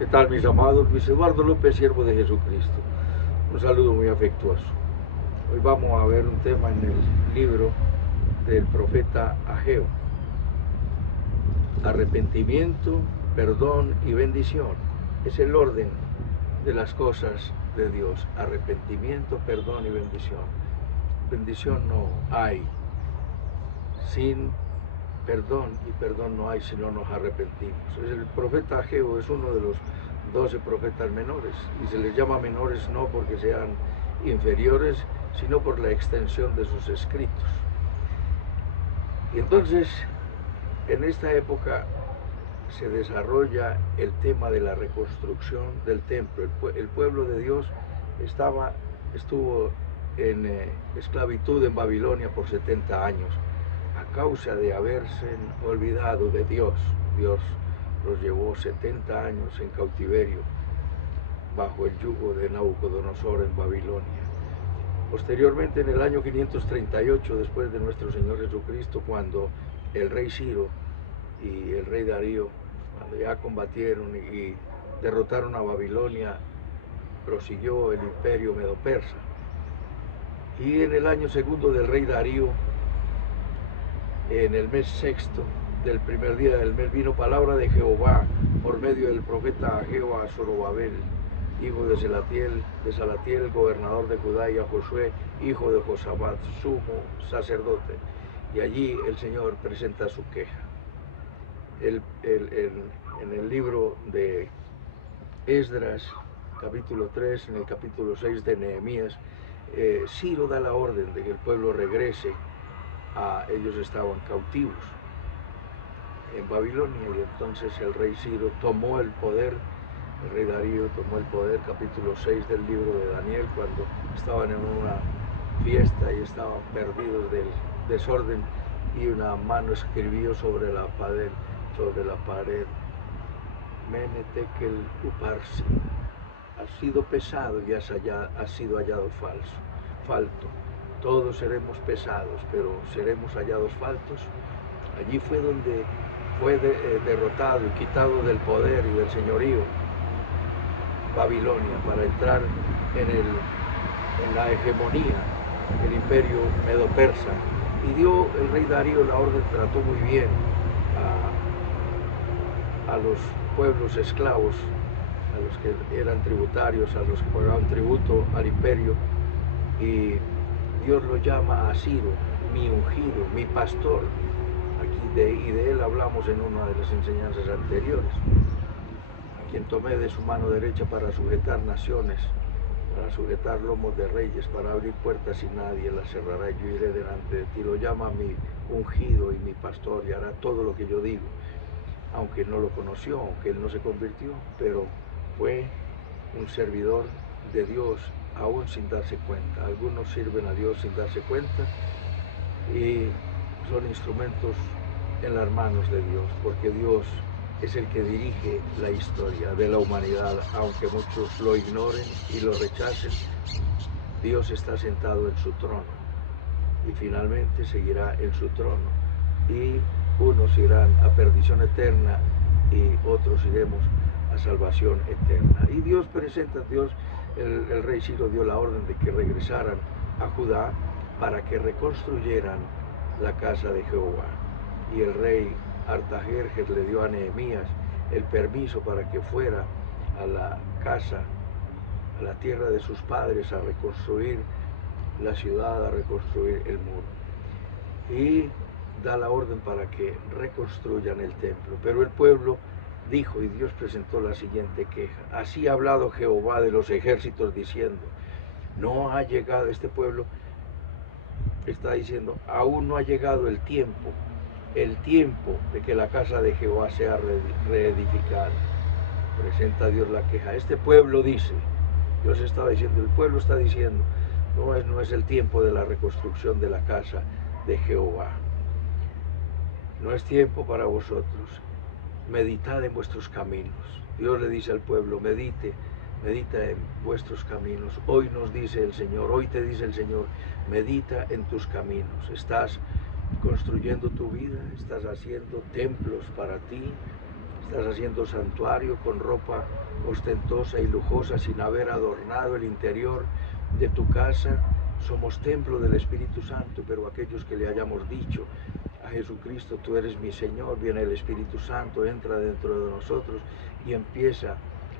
¿Qué tal, mis amados? Luis Eduardo López, siervo de Jesucristo. Un saludo muy afectuoso. Hoy vamos a ver un tema en el libro del profeta Ageo. Arrepentimiento, perdón y bendición. Es el orden de las cosas de Dios. Arrepentimiento, perdón y bendición. Bendición no hay sin perdón, y perdón no hay si no nos arrepentimos. El profeta Ageo es uno de los 12 profetas menores, y se les llama menores no porque sean inferiores, sino por la extensión de sus escritos. Y entonces, en esta época se desarrolla el tema de la reconstrucción del templo. El pueblo de Dios estuvo en esclavitud en Babilonia por 70 años, a causa de haberse olvidado de Dios. Dios los llevó 70 años en cautiverio bajo el yugo de Nabucodonosor en Babilonia. Posteriormente, en el año 538 después de nuestro Señor Jesucristo, cuando el rey Ciro y el rey Darío, cuando ya combatieron y derrotaron a Babilonia, prosiguió el imperio medo-persa. Y en el año segundo del rey Darío, en el mes sexto del primer día del mes, vino palabra de Jehová por medio del profeta Ageo a Zorobabel, hijo de Salatiel, gobernador de Judá, y a Josué, hijo de Josafat, sumo sacerdote. Y allí el Señor presenta su queja. En el libro de Esdras, capítulo 3, en el capítulo 6 de Nehemías, Ciro da la orden de que el pueblo regrese. Ellos estaban cautivos en Babilonia, y entonces el rey Ciro tomó el poder, el rey Darío tomó el poder, capítulo 6 del libro de Daniel, cuando estaban en una fiesta y estaban perdidos del desorden, y una mano escribió sobre la pared, Mene Tekel Uparsi, has sido pesado y has sido hallado falto. Todos seremos pesados, pero seremos hallados faltos. Allí fue donde fue derrotado y quitado del poder y del señorío Babilonia, para entrar en la hegemonía del imperio medo-persa. Y dio el rey Darío la orden, trató muy bien a los pueblos esclavos, a los que eran tributarios, a los que pagaban tributo al imperio, y Dios lo llama a Ciro, mi ungido, mi pastor. Y de él hablamos en una de las enseñanzas anteriores, a quien tomé de su mano derecha para sujetar naciones, para sujetar lomos de reyes, para abrir puertas y nadie las cerrará. Yo iré delante de ti. Lo llama mi ungido y mi pastor, y hará todo lo que yo digo. Aunque no lo conoció, aunque él no se convirtió, pero fue un servidor de Dios aún sin darse cuenta. Algunos sirven a Dios sin darse cuenta y son instrumentos en las manos de Dios, porque Dios es el que dirige la historia de la humanidad. Aunque muchos lo ignoren y lo rechacen, Dios está sentado en su trono y finalmente seguirá en su trono, y unos irán a perdición eterna y otros iremos a salvación eterna. Y Dios presenta, el rey Ciro dio la orden de que regresaran a Judá para que reconstruyeran la casa de Jehová. Y el rey Artajerjes le dio a Nehemías el permiso para que fuera a la casa, a la tierra de sus padres, a reconstruir la ciudad, a reconstruir el muro. Y da la orden para que reconstruyan el templo. Pero el pueblo dijo, y Dios presentó la siguiente queja: así ha hablado Jehová de los ejércitos, diciendo, no ha llegado, este pueblo está diciendo, aún no ha llegado el tiempo de que la casa de Jehová sea reedificada. Presenta Dios la queja. Este pueblo dice, Dios estaba diciendo, el pueblo está diciendo, no es el tiempo de la reconstrucción de la casa de Jehová. No es tiempo para vosotros. Meditad en vuestros caminos. Dios le dice al pueblo, medita en vuestros caminos. Hoy nos dice el Señor, hoy te dice el Señor, medita en tus caminos. Estás construyendo tu vida, estás haciendo templos para ti, Estás haciendo santuario con ropa ostentosa y lujosa sin haber adornado el interior de tu casa. Somos templo del Espíritu Santo, pero aquellos que le hayamos dicho a Jesucristo, tú eres mi Señor, viene el Espíritu Santo, entra dentro de nosotros y empieza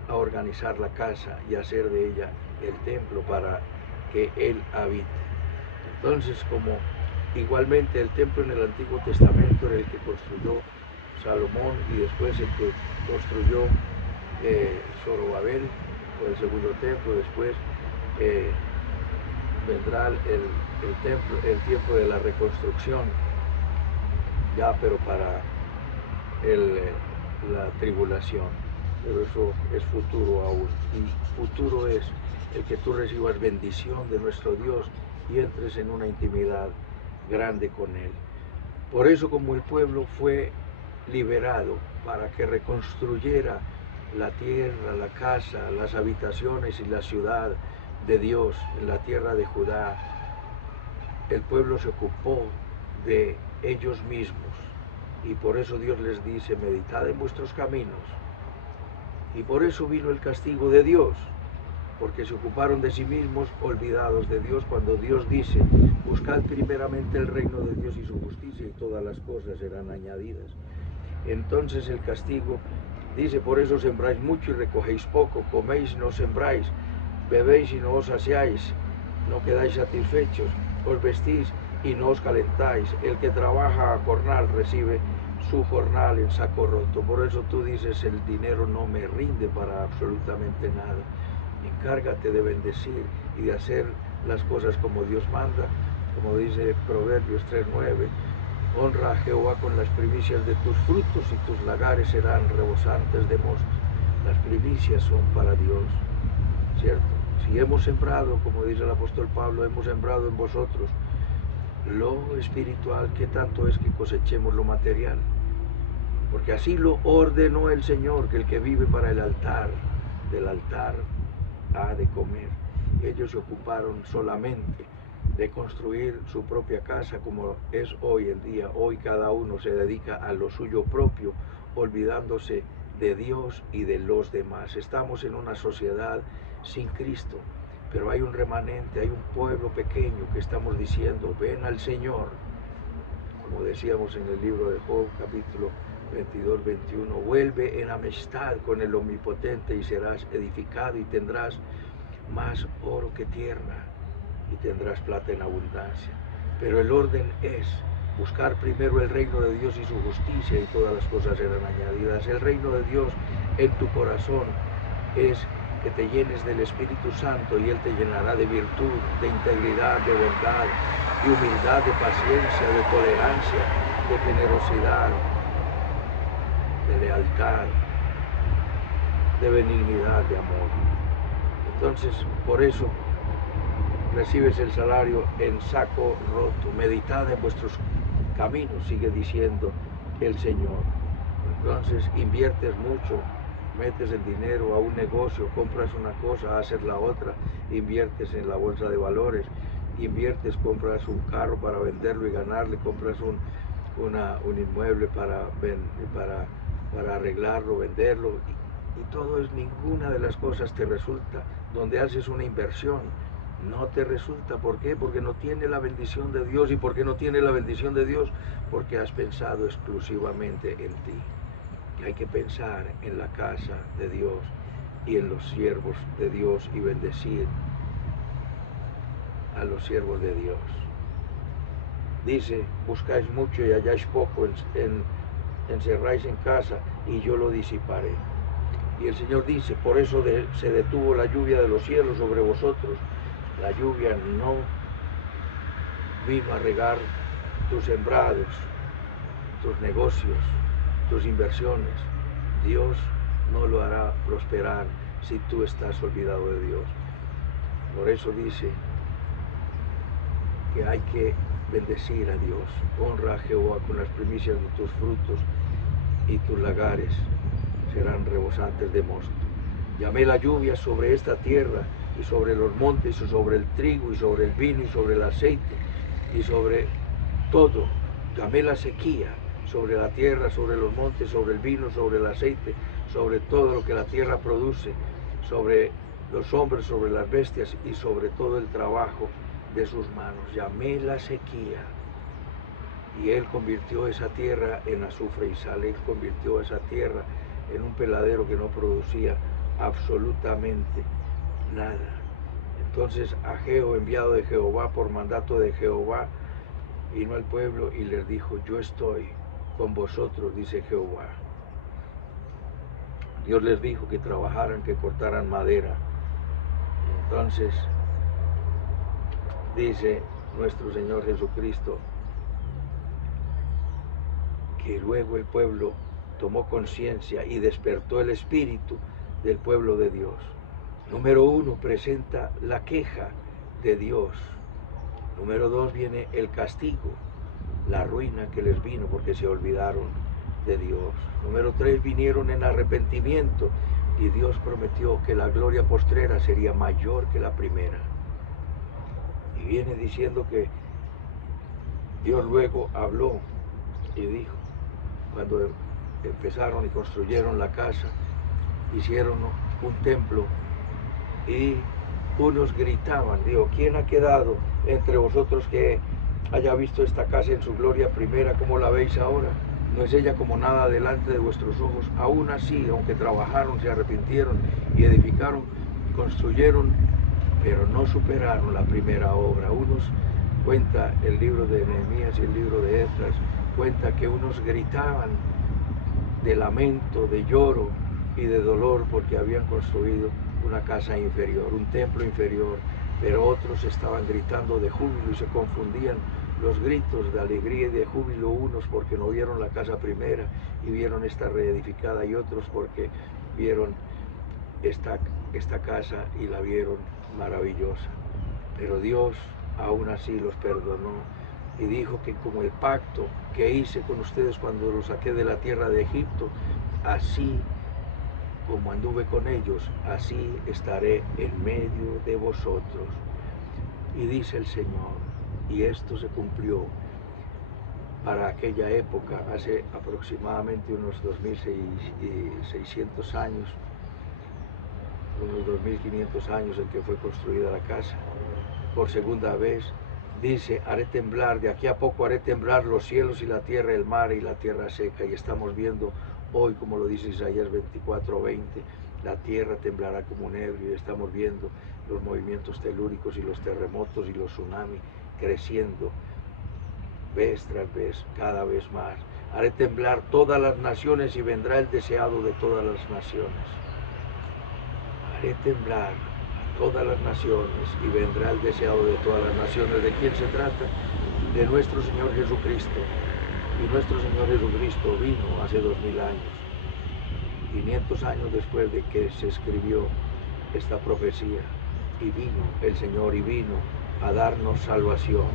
a organizar la casa y a hacer de ella el templo para que Él habite. Entonces, como igualmente el templo en el Antiguo Testamento era el que construyó Salomón y después el que construyó Zorobabel, o el segundo templo, después vendrá el tiempo de la reconstrucción, ya pero para la tribulación, pero eso es futuro aún, y futuro es el que tú recibas bendición de nuestro Dios y entres en una intimidad grande con Él. Por eso, como el pueblo fue liberado para que reconstruyera la tierra, la casa, las habitaciones y la ciudad de Dios en la tierra de Judá, el pueblo se ocupó de ellos mismos, y por eso Dios les dice, meditad en vuestros caminos, y por eso vino el castigo de Dios, porque se ocuparon de sí mismos, olvidados de Dios, cuando Dios dice, buscad primeramente el reino de Dios y su justicia, y todas las cosas serán añadidas. Entonces el castigo dice, por eso sembráis mucho y recogéis poco, coméis y no sembráis, bebéis y no os saciáis, no quedáis satisfechos, os vestís y no os calentáis. El que trabaja a jornal recibe su jornal en saco roto. Por eso tú dices, el dinero no me rinde para absolutamente nada. Encárgate de bendecir y de hacer las cosas como Dios manda, como dice Proverbios 3:9. Honra a Jehová con las primicias de tus frutos y tus lagares serán rebosantes de mosto. Las primicias son para Dios, ¿cierto? Si hemos sembrado, como dice el apóstol Pablo, hemos sembrado en vosotros lo espiritual, ¿qué tanto es que cosechemos lo material? Porque así lo ordenó el Señor, que el que vive para el altar, del altar ha de comer. Ellos se ocuparon solamente de construir su propia casa, como es hoy en día. Hoy cada uno se dedica a lo suyo propio, olvidándose de Dios y de los demás. Estamos en una sociedad sin Cristo, pero hay un remanente, hay un pueblo pequeño que estamos diciendo, ven al Señor, como decíamos en el libro de Job, capítulo 22, 21, vuelve en amistad con el Omnipotente y serás edificado y tendrás más oro que tierra y tendrás plata en abundancia. Pero el orden es buscar primero el reino de Dios y su justicia, y todas las cosas serán añadidas. El reino de Dios en tu corazón es que te llenes del Espíritu Santo, y Él te llenará de virtud, de integridad, de bondad, de humildad, de paciencia, de tolerancia, de generosidad, de lealtad, de benignidad, de amor. Entonces, por eso recibes el salario en saco roto. Meditad en vuestros caminos, sigue diciendo el Señor. Entonces inviertes mucho, metes el dinero a un negocio, compras una cosa, haces la otra, inviertes en la bolsa de valores, inviertes, compras un carro para venderlo y ganarle, compras un inmueble para arreglarlo, venderlo, y todo es, ninguna de las cosas te resulta. Donde haces una inversión, no te resulta. ¿Por qué? Porque no tiene la bendición de Dios. ¿Y por qué no tiene la bendición de Dios? Porque has pensado exclusivamente en ti. Hay que pensar en la casa de Dios y en los siervos de Dios, y bendecir a los siervos de Dios. Dice, buscáis mucho y halláis poco, encerráis en casa y yo lo disiparé. Y el Señor dice, por eso se detuvo la lluvia de los cielos sobre vosotros. La lluvia no vino a regar tus sembrados, tus negocios, tus inversiones. Dios no lo hará prosperar si tú estás olvidado de Dios. Por eso dice que hay que bendecir a Dios. Honra a Jehová con las primicias de tus frutos, y tus lagares serán rebosantes de mosto. Llamé la lluvia sobre esta tierra, y sobre los montes, y sobre el trigo, y sobre el vino, y sobre el aceite, y sobre todo. Llamé la sequía sobre la tierra, sobre los montes, sobre el vino, sobre el aceite, sobre todo lo que la tierra produce, sobre los hombres, sobre las bestias y sobre todo el trabajo de sus manos. Llamé la sequía. Y Él convirtió esa tierra en azufre y sal. Él convirtió esa tierra en un peladero que no producía absolutamente nada. Entonces Ageo, enviado de Jehová por mandato de Jehová, vino al pueblo y les dijo: yo estoy con vosotros, dice Jehová. Dios les dijo que trabajaran, que cortaran madera. Entonces dice nuestro Señor Jesucristo que luego el pueblo tomó conciencia y despertó el espíritu del pueblo de Dios. Número 1, presenta la queja de Dios. Número 2, viene el castigo, la ruina que les vino porque se olvidaron de Dios. Número 3, vinieron en arrepentimiento y Dios prometió que la gloria postrera sería mayor que la primera. Y viene diciendo que Dios luego habló y dijo, cuando empezaron y construyeron la casa, hicieron un templo y unos gritaban, digo, ¿quién ha quedado entre vosotros que haya visto esta casa en su gloria primera? ¿Cómo la veis ahora? ¿No es ella como nada delante de vuestros ojos? Aún así, aunque trabajaron, se arrepintieron y edificaron, construyeron, pero no superaron la primera obra. Unos, cuenta el libro de Nehemías y el libro de Esdras, cuenta que unos gritaban de lamento, de lloro y de dolor porque habían construido una casa inferior, un templo inferior, pero otros estaban gritando de júbilo y se confundían los gritos de alegría y de júbilo, unos porque no vieron la casa primera y vieron esta reedificada, y otros porque vieron esta casa y la vieron maravillosa. Pero Dios aún así los perdonó y dijo que como el pacto que hice con ustedes cuando los saqué de la tierra de Egipto, así como anduve con ellos, así estaré en medio de vosotros. Y dice el Señor, y esto se cumplió para aquella época, hace aproximadamente unos 2600 años, unos 2500 años en que fue construida la casa. Por segunda vez dice, haré temblar, de aquí a poco haré temblar los cielos y la tierra, el mar y la tierra seca. Y estamos viendo hoy, como lo dice Isaías 24:20, la tierra temblará como un ebrio. Y estamos viendo los movimientos telúricos y los terremotos y los tsunamis creciendo vez tras vez, cada vez más. Haré temblar todas las naciones y vendrá el deseado de todas las naciones. Haré temblar todas las naciones y vendrá el deseado de todas las naciones. ¿De quién se trata? De nuestro Señor Jesucristo. Y nuestro Señor Jesucristo vino hace 2000 años, 500 años después de que se escribió esta profecía, y vino el Señor y vino a darnos salvación.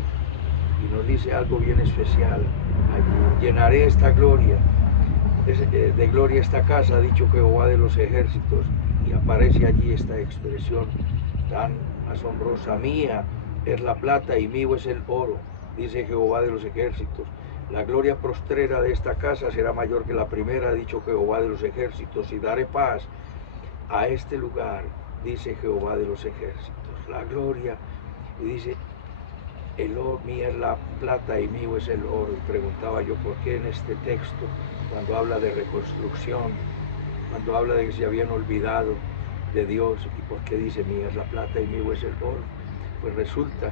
Y nos dice algo bien especial allí: llenaré esta gloria, de gloria esta casa, ha dicho Jehová de los ejércitos. Y aparece allí esta expresión tan asombrosa: mía es la plata y mío es el oro, dice Jehová de los ejércitos. La gloria postrera de esta casa será mayor que la primera, ha dicho Jehová de los ejércitos, y daré paz a este lugar, dice Jehová de los ejércitos. La gloria, y dice, el oro, mía es la plata y mío es el oro. Y preguntaba yo, ¿por qué en este texto, cuando habla de reconstrucción, cuando habla de que se habían olvidado de Dios, y por qué dice mía es la plata y mío es el oro? Pues resulta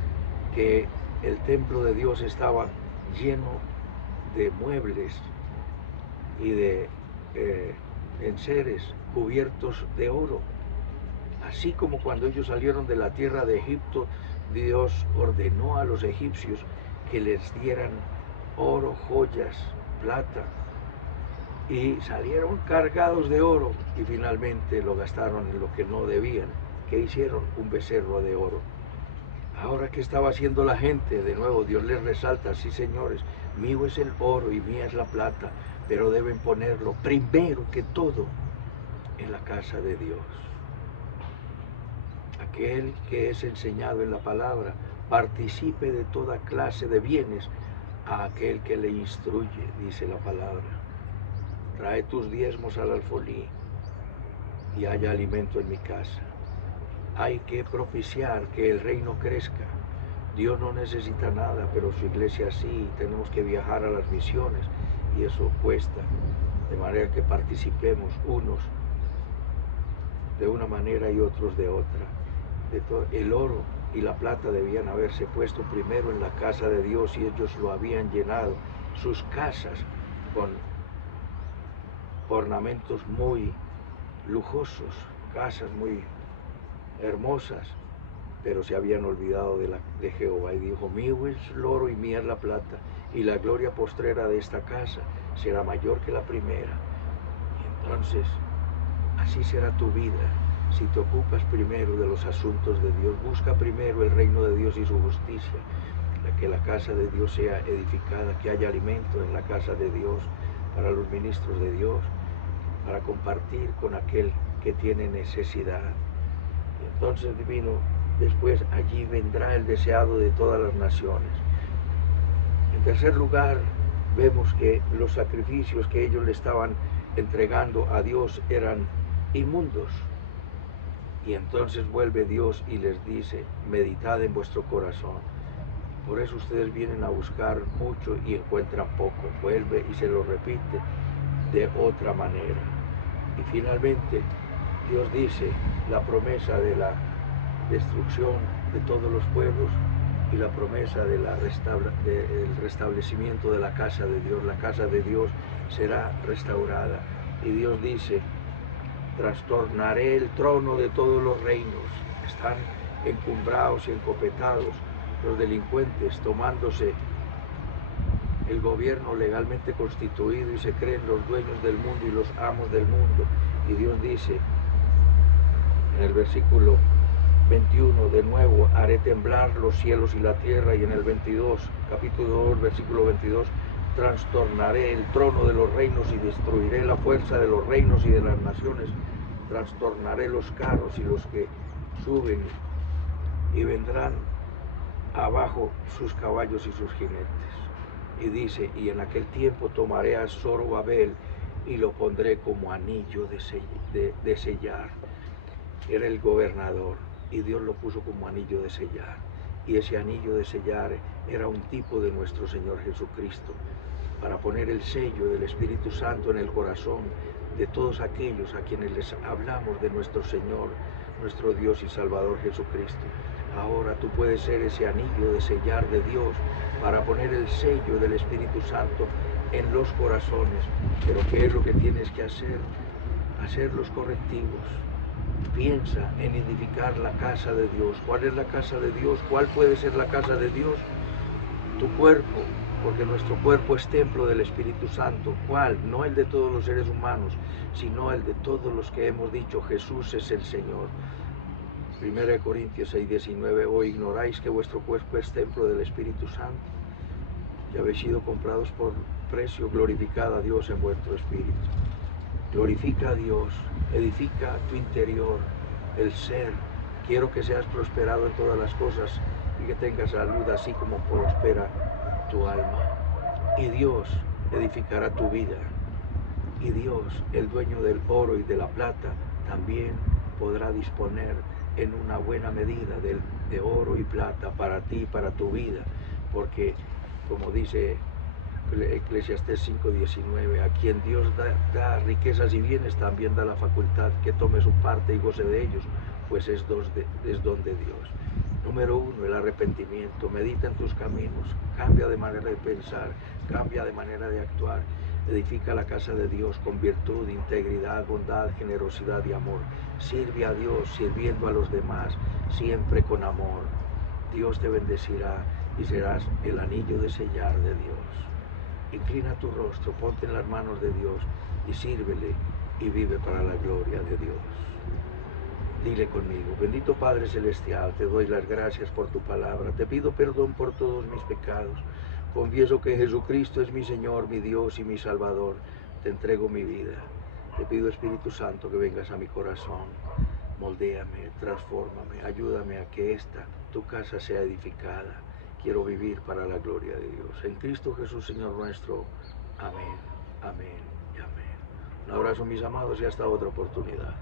que el templo de Dios estaba lleno de muebles y de enseres cubiertos de oro. Así como cuando ellos salieron de la tierra de Egipto, Dios ordenó a los egipcios que les dieran oro, joyas, plata, y salieron cargados de oro, y finalmente lo gastaron en lo que no debían. ¿Qué hicieron? Un becerro de oro. Ahora, ¿qué estaba haciendo la gente? De nuevo, Dios les resalta: sí, señores, mío es el oro y mía es la plata, pero deben ponerlo primero que todo en la casa de Dios. Aquel que es enseñado en la palabra participe de toda clase de bienes a aquel que le instruye, dice la palabra. Trae tus diezmos al alfolí y haya alimento en mi casa. Hay que propiciar que el reino crezca. Dios no necesita nada, pero su iglesia sí. Tenemos que viajar a las misiones y eso cuesta. De manera que participemos unos de una manera y otros de otra. El oro y la plata debían haberse puesto primero en la casa de Dios y ellos lo habían llenado, sus casas, con ornamentos muy lujosos, casas muy hermosas, pero se habían olvidado de Jehová y dijo, mío es el oro y mía es la plata, y la gloria postrera de esta casa será mayor que la primera. Y entonces, así será tu vida. Si te ocupas primero de los asuntos de Dios, busca primero el reino de Dios y su justicia, que la casa de Dios sea edificada, que haya alimento en la casa de Dios para los ministros de Dios, para compartir con aquel que tiene necesidad. Y entonces, divino, después allí vendrá el deseado de todas las naciones. En tercer lugar, vemos que los sacrificios que ellos le estaban entregando a Dios eran inmundos. Y entonces vuelve Dios y les dice, meditad en vuestro corazón. Por eso ustedes vienen a buscar mucho y encuentran poco. Vuelve y se lo repite de otra manera. Y finalmente Dios dice la promesa de la destrucción de todos los pueblos y la promesa de del restablecimiento de la casa de Dios. La casa de Dios será restaurada. Y Dios dice, trastornaré el trono de todos los reinos. Están encumbrados y encopetados los delincuentes, tomándose el gobierno legalmente constituido y se creen los dueños del mundo y los amos del mundo. Y Dios dice en el versículo 21, de nuevo haré temblar los cielos y la tierra, y en el 22, capítulo 2, versículo 22, trastornaré el trono de los reinos y destruiré la fuerza de los reinos y de las naciones, trastornaré los carros y los que suben, y vendrán abajo sus caballos y sus jinetes. Y dice, y en aquel tiempo tomaré a Zorobabel y lo pondré como anillo de sellar. Era el gobernador y Dios lo puso como anillo de sellar. Y ese anillo de sellar era un tipo de nuestro Señor Jesucristo, para poner el sello del Espíritu Santo en el corazón de todos aquellos a quienes les hablamos de nuestro Señor, nuestro Dios y Salvador Jesucristo. Ahora tú puedes ser ese anillo de sellar de Dios para poner el sello del Espíritu Santo en los corazones. Pero ¿qué es lo que tienes que hacer? Hacer los correctivos. Piensa en edificar la casa de Dios. ¿Cuál es la casa de Dios? ¿Cuál puede ser la casa de Dios? Tu cuerpo, porque nuestro cuerpo es templo del Espíritu Santo. ¿Cuál? No el de todos los seres humanos, sino el de todos los que hemos dicho Jesús es el Señor. 1 Corintios 6:19, ¿o ignoráis que vuestro cuerpo es templo del Espíritu Santo? Y habéis sido comprados por precio, glorificad a Dios en vuestro espíritu. Glorifica a Dios, edifica tu interior, el ser. Quiero que seas prosperado en todas las cosas y que tengas salud así como prospera tu alma. Y Dios edificará tu vida. Y Dios, el dueño del oro y de la plata, también podrá disponer en una buena medida de oro y plata para ti, para tu vida. Porque, como dice Eclesiastés 5:19, a quien Dios da riquezas y bienes, también da la facultad que tome su parte y goce de ellos, pues es don de Dios. Número 1, el arrepentimiento. Medita en tus caminos, cambia de manera de pensar, cambia de manera de actuar. Edifica la casa de Dios con virtud, integridad, bondad, generosidad y amor. Sirve a Dios sirviendo a los demás, siempre con amor. Dios te bendecirá y serás el anillo de sellar de Dios. Inclina tu rostro, ponte en las manos de Dios y sírvele y vive para la gloria de Dios. Dile conmigo, bendito Padre Celestial, te doy las gracias por tu palabra, te pido perdón por todos mis pecados, confieso que Jesucristo es mi Señor, mi Dios y mi Salvador, te entrego mi vida, te pido Espíritu Santo que vengas a mi corazón, moldéame, transfórmame, ayúdame a que tu casa sea edificada. quiero vivir para la gloria de Dios. En Cristo Jesús, Señor nuestro. Amén, amén y amén. Un abrazo, mis amados, y hasta otra oportunidad.